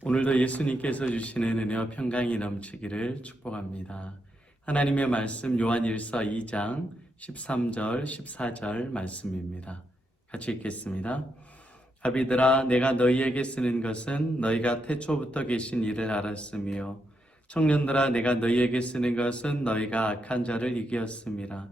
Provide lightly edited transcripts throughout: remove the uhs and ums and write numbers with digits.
오늘도 예수님께서 주시는 은혜와 평강이 넘치기를 축복합니다. 하나님의 말씀 요한일서 2장 13절 14절 말씀입니다. 같이 읽겠습니다. 아비들아 내가 너희에게 쓰는 것은 너희가 태초부터 계신 이를 알았으며 청년들아 내가 너희에게 쓰는 것은 너희가 악한 자를 이기었음이라.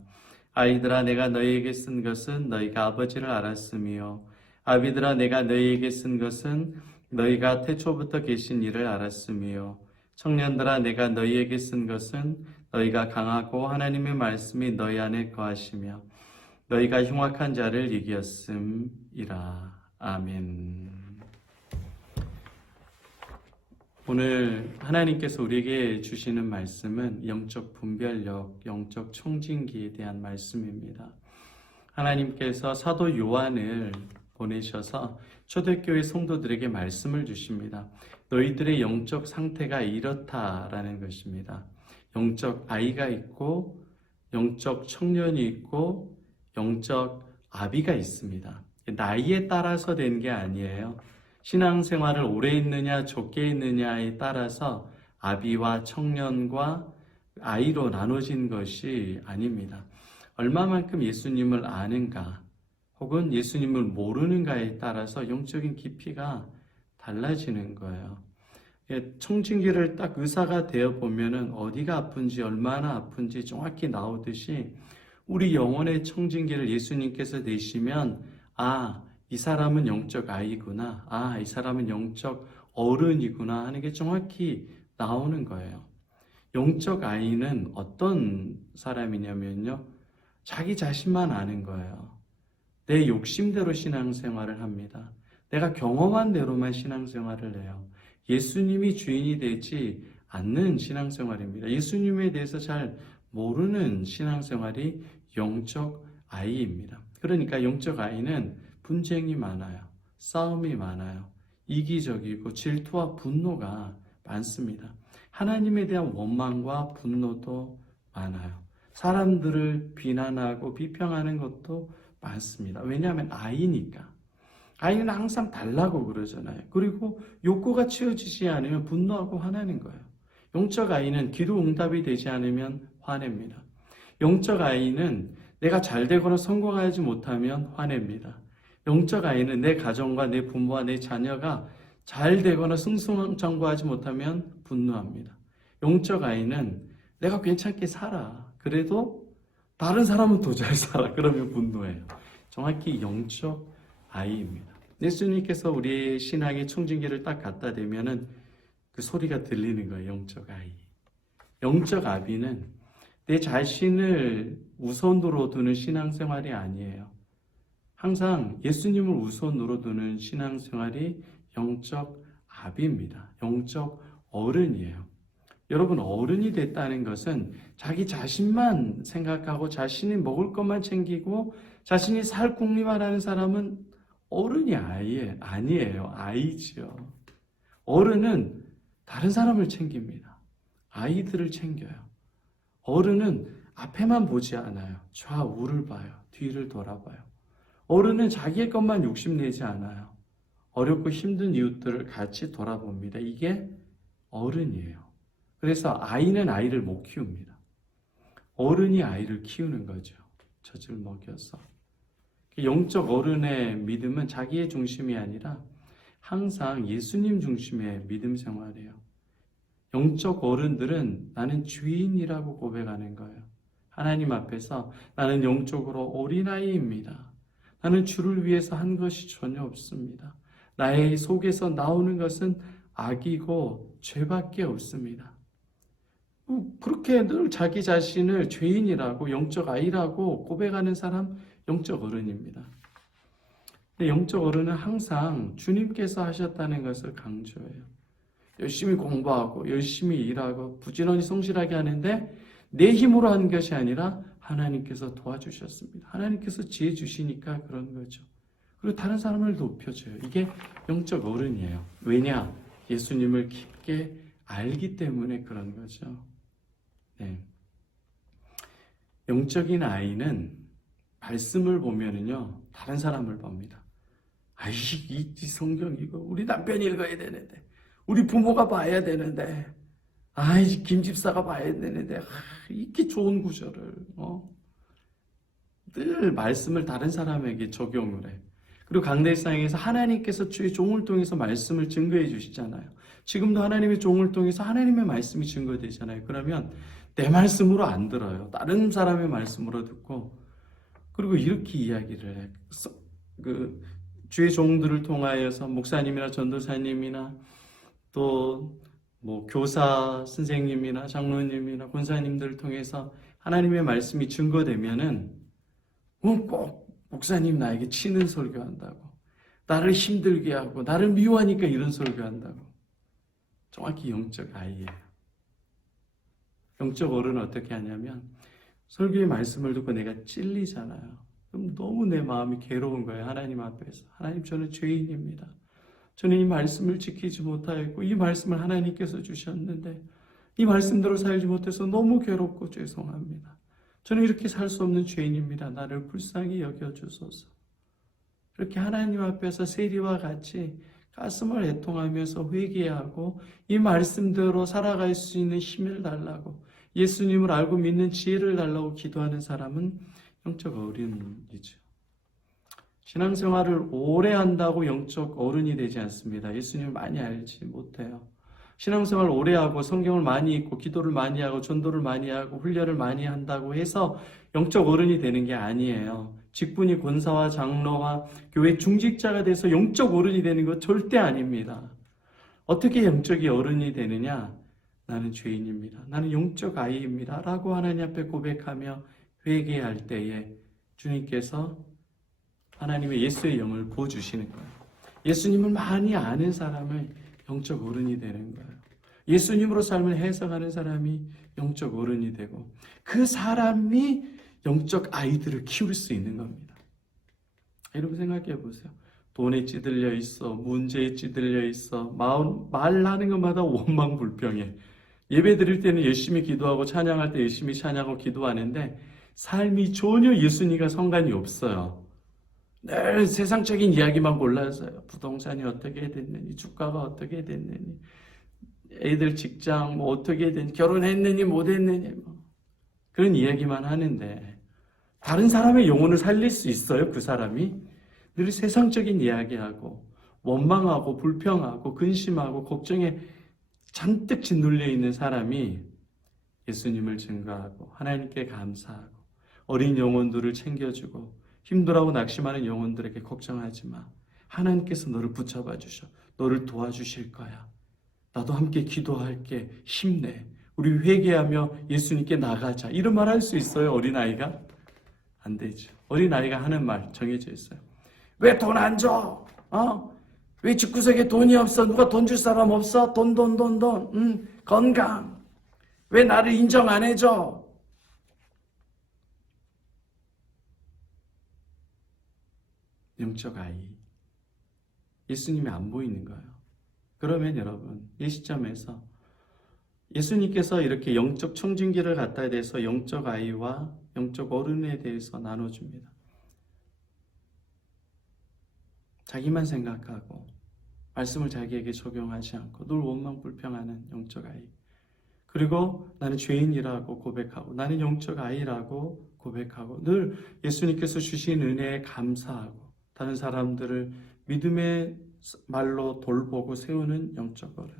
아이들아 내가 너희에게 쓴 것은 너희가 아버지를 알았으며 아비들아 내가 너희에게 쓴 것은 너희가 태초부터 계신 이를 알았으며 청년들아 내가 너희에게 쓴 것은 너희가 강하고 하나님의 말씀이 너희 안에 거하시며 너희가 흉악한 자를 이기었음이라. 아멘. 오늘 하나님께서 우리에게 주시는 말씀은 영적 분별력, 영적 청진기에 대한 말씀입니다. 하나님께서 사도 요한을 보내셔서 초대교회 성도들에게 말씀을 주십니다. 너희들의 영적 상태가 이렇다라는 것입니다. 영적 아이가 있고 영적 청년이 있고 영적 아비가 있습니다. 나이에 따라서 된 게 아니에요. 신앙생활을 오래 했느냐 적게 했느냐에 따라서 아비와 청년과 아이로 나눠진 것이 아닙니다. 얼마만큼 예수님을 아는가 혹은 예수님을 모르는가에 따라서 영적인 깊이가 달라지는 거예요. 청진기를 딱 의사가 되어 보면은 어디가 아픈지 얼마나 아픈지 정확히 나오듯이 우리 영혼의 청진기를 예수님께서 내시면 이 사람은 영적 아이구나, 이 사람은 영적 어른이구나 하는 게 정확히 나오는 거예요. 영적 아이는 어떤 사람이냐면요, 자기 자신만 아는 거예요. 내 욕심대로 신앙생활을 합니다. 내가 경험한 대로만 신앙생활을 해요. 예수님이 주인이 되지 않는 신앙생활입니다. 예수님에 대해서 잘 모르는 신앙생활이 영적 아이입니다. 그러니까 영적 아이는 분쟁이 많아요. 싸움이 많아요. 이기적이고 질투와 분노가 많습니다. 하나님에 대한 원망과 분노도 많아요. 사람들을 비난하고 비평하는 것도 많습니다. 왜냐하면 아이니까. 아이는 항상 달라고 그러잖아요. 그리고 욕구가 채워지지 않으면 분노하고 화나는 거예요. 영적 아이는 기도 응답이 되지 않으면 화냅니다. 영적 아이는 내가 잘 되거나 성공하지 못하면 화냅니다. 영적 아이는 내 가정과 내 부모와 내 자녀가 잘 되거나 승승장구하지 못하면 분노합니다. 영적 아이는 내가 괜찮게 살아. 그래도 다른 사람은 더 잘 살아. 그러면 분노해요. 정확히 영적 아이입니다. 예수님께서 우리의 신앙의 청진기를 딱 갖다 대면은 그 소리가 들리는 거예요. 영적 아이. 영적 아비는 내 자신을 우선으로 두는 신앙생활이 아니에요. 항상 예수님을 우선으로 두는 신앙생활이 영적 아비입니다. 영적 어른이에요. 여러분, 어른이 됐다는 것은 자기 자신만 생각하고 자신이 먹을 것만 챙기고 자신이 살 궁리만 하는 사람은 어른이 아니에요. 아이지요. 어른은 다른 사람을 챙깁니다. 아이들을 챙겨요. 어른은 앞에만 보지 않아요. 좌우를 봐요. 뒤를 돌아봐요. 어른은 자기의 것만 욕심내지 않아요. 어렵고 힘든 이웃들을 같이 돌아봅니다. 이게 어른이에요. 그래서 아이는 아이를 못 키웁니다. 어른이 아이를 키우는 거죠. 젖을 먹여서. 영적 어른의 믿음은 자기의 중심이 아니라 항상 예수님 중심의 믿음 생활이에요. 영적 어른들은 나는 주인이라고 고백하는 거예요. 하나님 앞에서 나는 영적으로 어린아이입니다. 나는 주를 위해서 한 것이 전혀 없습니다. 나의 속에서 나오는 것은 악이고 죄밖에 없습니다. 그렇게 늘 자기 자신을 죄인이라고 영적 아이라고 고백하는 사람 영적 어른입니다. 근데 영적 어른은 항상 주님께서 하셨다는 것을 강조해요. 열심히 공부하고 열심히 일하고 부지런히 성실하게 하는데 내 힘으로 한 것이 아니라 하나님께서 도와주셨습니다. 하나님께서 지혜 주시니까 그런 거죠. 그리고 다른 사람을 높여줘요. 이게 영적 어른이에요. 왜냐? 예수님을 깊게 알기 때문에 그런 거죠. 네. 영적인 아이는 말씀을 보면은요, 다른 사람을 봅니다. 이 성경 이거 우리 남편이 읽어야 되는데, 우리 부모가 봐야 되는데, 아이, 김 집사가 봐야 되는데, 이렇게 좋은 구절을, 늘 말씀을 다른 사람에게 적용을 해. 그리고 강대상에서 하나님께서 주의 종을 통해서 말씀을 증거해 주시잖아요. 지금도 하나님의 종을 통해서 하나님의 말씀이 증거되잖아요. 그러면 내 말씀으로 안 들어요. 다른 사람의 말씀으로 듣고, 그리고 이렇게 이야기를 해. 주의 종들을 통하여서 목사님이나 전도사님이나 또 교사 선생님이나 장로님이나 권사님들을 통해서 하나님의 말씀이 증거되면은 꼭 목사님 나에게 치는 설교한다고, 나를 힘들게 하고 나를 미워하니까 이런 설교한다고. 정확히 영적 아이예요. 영적 어른은 어떻게 하냐면 설교의 말씀을 듣고 내가 찔리잖아요. 그럼 너무 내 마음이 괴로운 거예요. 하나님 앞에서. 하나님, 저는 죄인입니다. 저는 이 말씀을 지키지 못하였고 이 말씀을 하나님께서 주셨는데 이 말씀대로 살지 못해서 너무 괴롭고 죄송합니다. 저는 이렇게 살 수 없는 죄인입니다. 나를 불쌍히 여겨주소서. 이렇게 하나님 앞에서 세리와 같이 가슴을 애통하면서 회개하고 이 말씀대로 살아갈 수 있는 힘을 달라고, 예수님을 알고 믿는 지혜를 달라고 기도하는 사람은 영적 어른이죠. 신앙생활을 오래 한다고 영적 어른이 되지 않습니다. 예수님을 많이 알지 못해요. 신앙생활을 오래 하고 성경을 많이 읽고 기도를 많이 하고 전도를 많이 하고 훈련을 많이 한다고 해서 영적 어른이 되는 게 아니에요. 직분이 권사와 장로와 교회 중직자가 돼서 영적 어른이 되는 것 절대 아닙니다. 어떻게 영적이 어른이 되느냐? 나는 죄인입니다. 나는 영적 아이입니다. 라고 하나님 앞에 고백하며 회개할 때에 주님께서 하나님의 예수의 영을 부어주시는 거예요. 예수님을 많이 아는 사람은 영적 어른이 되는 거예요. 예수님으로 삶을 해석하는 사람이 영적 어른이 되고 그 사람이 영적 아이들을 키울 수 있는 겁니다. 여러분 생각해 보세요. 돈에 찌들려 있어, 문제에 찌들려 있어, 말하는 것마다 원망불평해. 예배 드릴 때는 열심히 기도하고 찬양할 때 열심히 찬양하고 기도하는데 삶이 전혀 예수님과 상관이 없어요. 늘 세상적인 이야기만 골라서요. 부동산이 어떻게 됐느니, 주가가 어떻게 됐느니, 애들 직장 어떻게 됐느니, 결혼했느니 못했느니 그런 이야기만 하는데 다른 사람의 영혼을 살릴 수 있어요? 그 사람이? 늘 세상적인 이야기하고 원망하고 불평하고 근심하고 걱정에 잔뜩 짓눌려 있는 사람이 예수님을 증거하고 하나님께 감사하고 어린 영혼들을 챙겨주고 힘들어하고 낙심하는 영혼들에게 걱정하지 마. 하나님께서 너를 붙잡아 주셔. 너를 도와주실 거야. 나도 함께 기도할게. 힘내. 우리 회개하며 예수님께 나가자. 이런 말 할 수 있어요, 어린아이가? 안 되죠. 어린아이가 하는 말 정해져 있어요. 왜 돈 안 줘? 왜 집구석에 돈이 없어? 누가 돈 줄 사람 없어? 돈. 건강. 왜 나를 인정 안 해줘? 영적 아이. 예수님이 안 보이는 거예요. 그러면 여러분, 이 시점에서 예수님께서 이렇게 영적 청진기를 갖다 대서 영적 아이와 영적 어른에 대해서 나눠줍니다. 자기만 생각하고 말씀을 자기에게 적용하지 않고 늘 원망 불평하는 영적 아이. 그리고 나는 죄인이라고 고백하고 나는 영적 아이라고 고백하고 늘 예수님께서 주신 은혜에 감사하고 다른 사람들을 믿음의 말로 돌보고 세우는 영적 어른.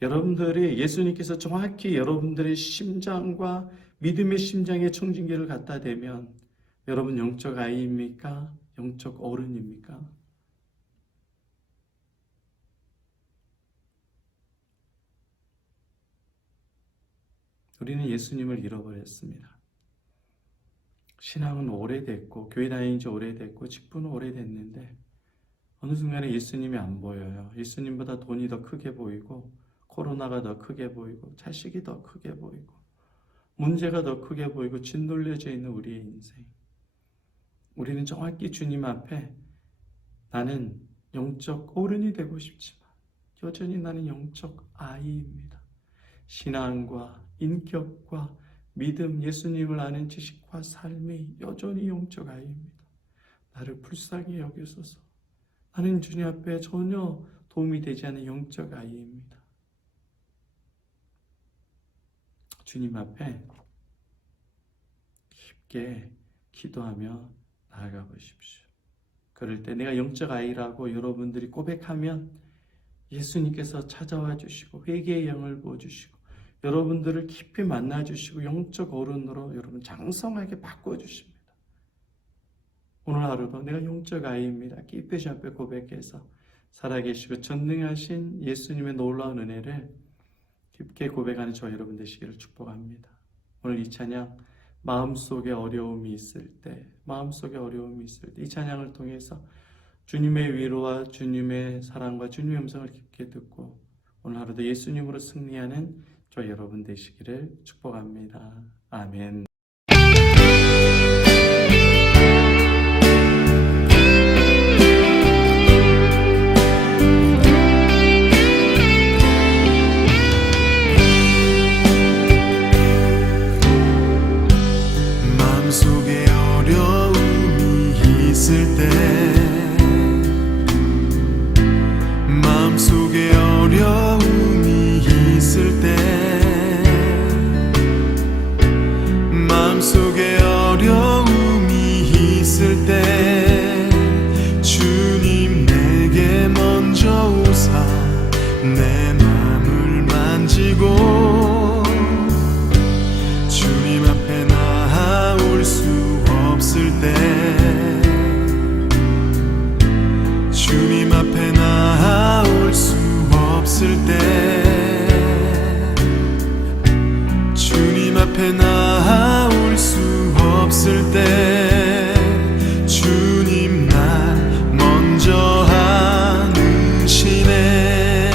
여러분들이 예수님께서 정확히 여러분들의 심장과 믿음의 심장의 청진기를 갖다 대면 여러분 영적 아이입니까? 영적 어른입니까? 우리는 예수님을 잃어버렸습니다. 신앙은 오래됐고 교회 다닌 지 오래됐고 직분은 오래됐는데 어느 순간에 예수님이 안 보여요. 예수님보다 돈이 더 크게 보이고 코로나가 더 크게 보이고 자식이 더 크게 보이고 문제가 더 크게 보이고 짓눌려져 있는 우리의 인생. 우리는 정확히 주님 앞에 나는 영적 어른이 되고 싶지만 여전히 나는 영적 아이입니다. 신앙과 인격과 믿음, 예수님을 아는 지식과 삶이 여전히 영적 아이입니다. 나를 불쌍히 여기소서. 나는 주님 앞에 전혀 도움이 되지 않는 영적 아이입니다. 주님 앞에 깊게 기도하며 나아가 보십시오. 그럴 때 내가 영적 아이라고 여러분들이 고백하면 예수님께서 찾아와 주시고 회개의 영을 부어주시고 여러분들을 깊이 만나주시고 영적 어른으로 여러분 장성하게 바꿔주십니다. 오늘 하루도 내가 영적 아이입니다. 깊이 주 앞에 고백해서 살아계시고 전능하신 예수님의 놀라운 은혜를 깊게 고백하는 저와 여러분 되시기를 축복합니다. 오늘 이 찬양 마음속에 어려움이 있을 때 이 찬양을 통해서 주님의 위로와 주님의 사랑과 주님의 음성을 깊게 듣고 오늘 하루도 예수님으로 승리하는 저와 여러분 되시기를 축복합니다. 아멘. 마음속에 어려움이 있을 때 마음속에 어려움이 있을 때 마음속에 어려움이 있을 때 주님 내게 먼저 오사 내 맘을 만지고 주님 앞에 나아올 수 없을 때 주님 앞에 나아올 수 없을 때 주님 앞에 나아올 수 없을 때 주님 날 먼저 안으시네.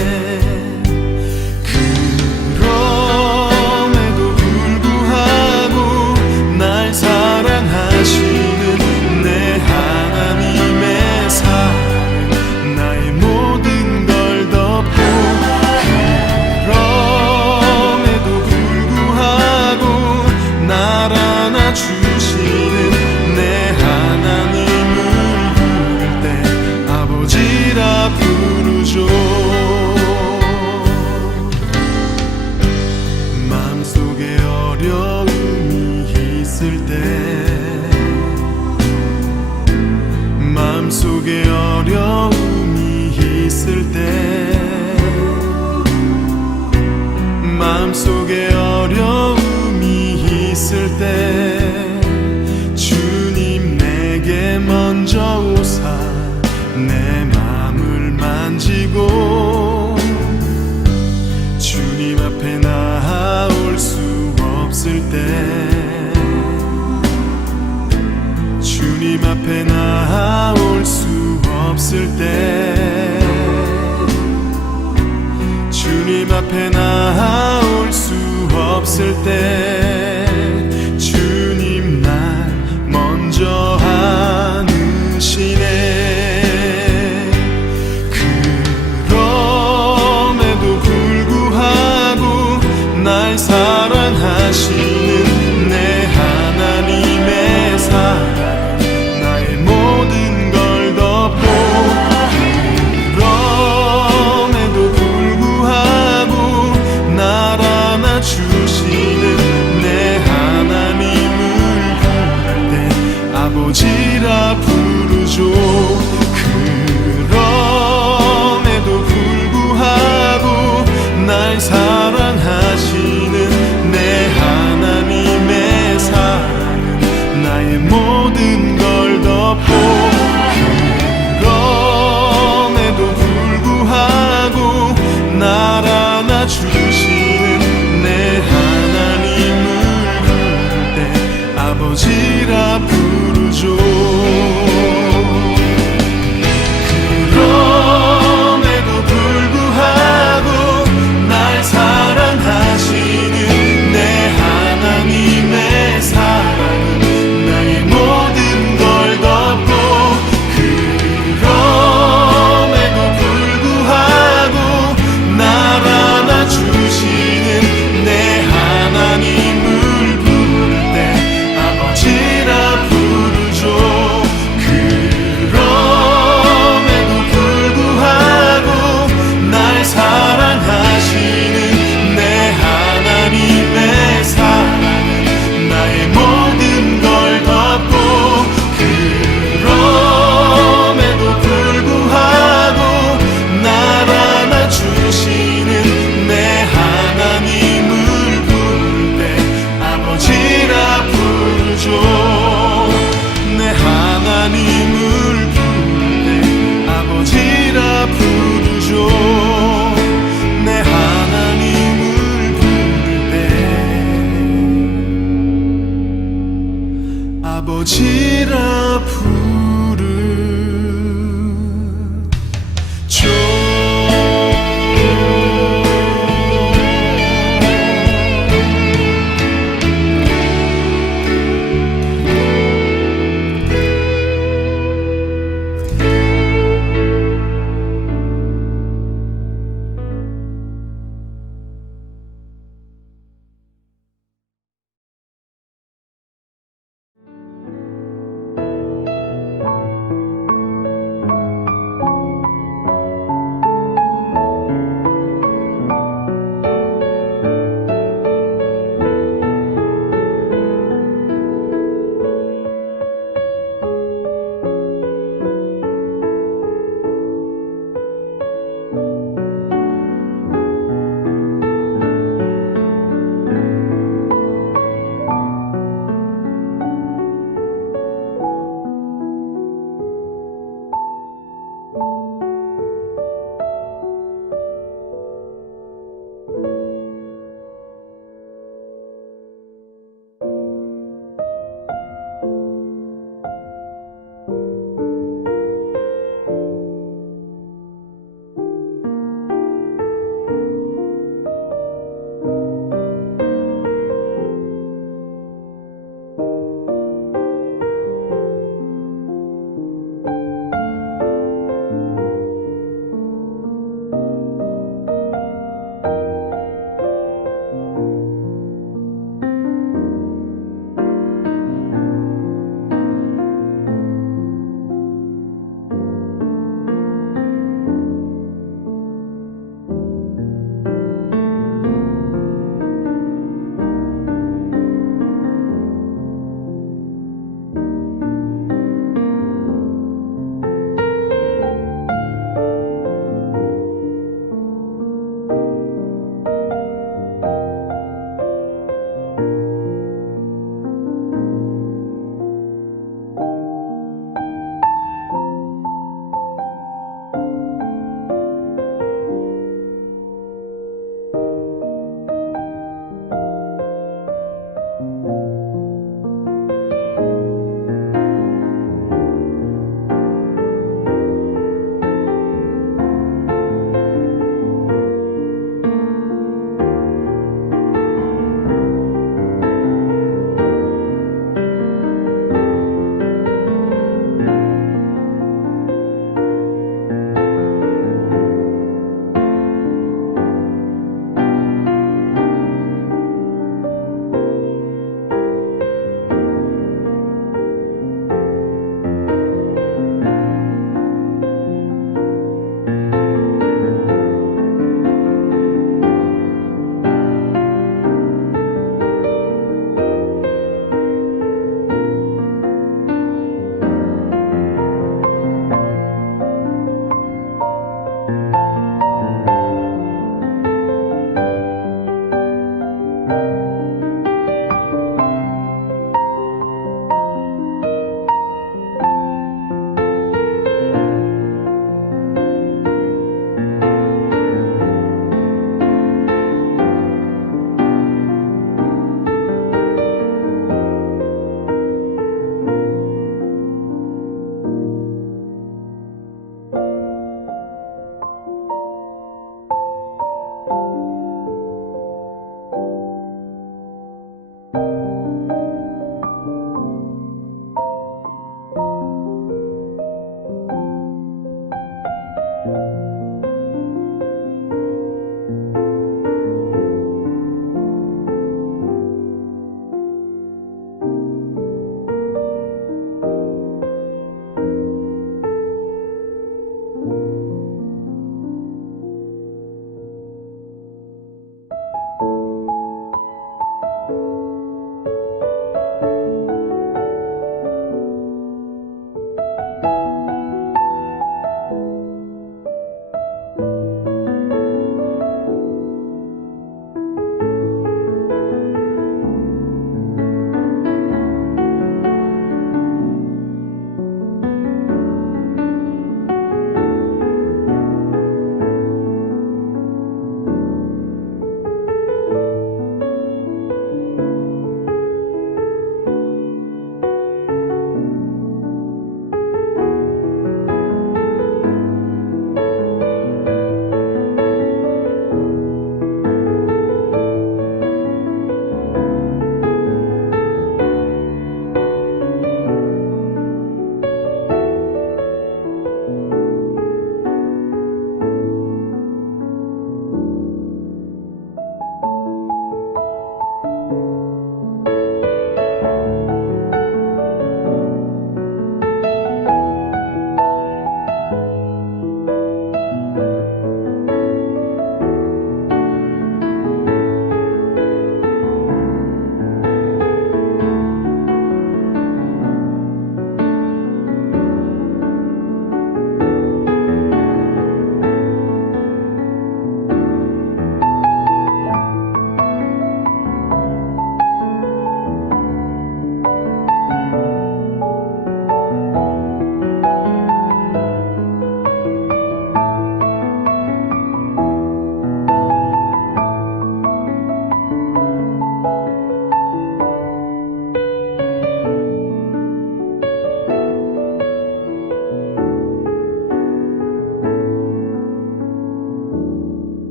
그럼에도 불구하고 날 사랑하시는 내 하나님의 사랑 나의 모든 걸 덮고 그럼에도 불구하고 날 안아주시는 내 하나님을 부를 때 아버지라 부르죠. 마음속에 어려움이 있을 때 마음속에 어려움이 있을 때 마음속에 어려움이 있을 때 주님 내게 먼저 오사 내 맘을 만지고 주님 앞에 나아올 수 없을 때 주님 앞에 나아올 수 없을 때 주님 앞에 나아올 수 없을 때 주님 날 먼저 안으시네. 그럼에도 불구하고 날 사랑하시는 내 하나님의 사랑 나의 모든 걸 덮고 그럼에도 불구하고 날 안아주시는 내 하나님을 부를 때 아버지라 부르죠.